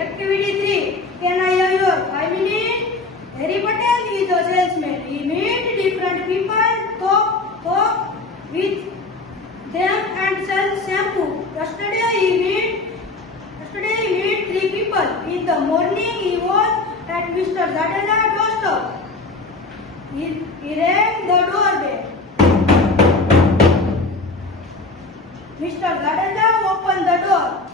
Activity 3. Can I have your 5 minutes? Harry Patel is a salesman. He meet different people, talk with them and sell shampoo. Yesterday he meet 3 people. In the morning he was at Mr. Jadeja's doorstep. He rang the doorbell. Mr. Jadeja opened the door.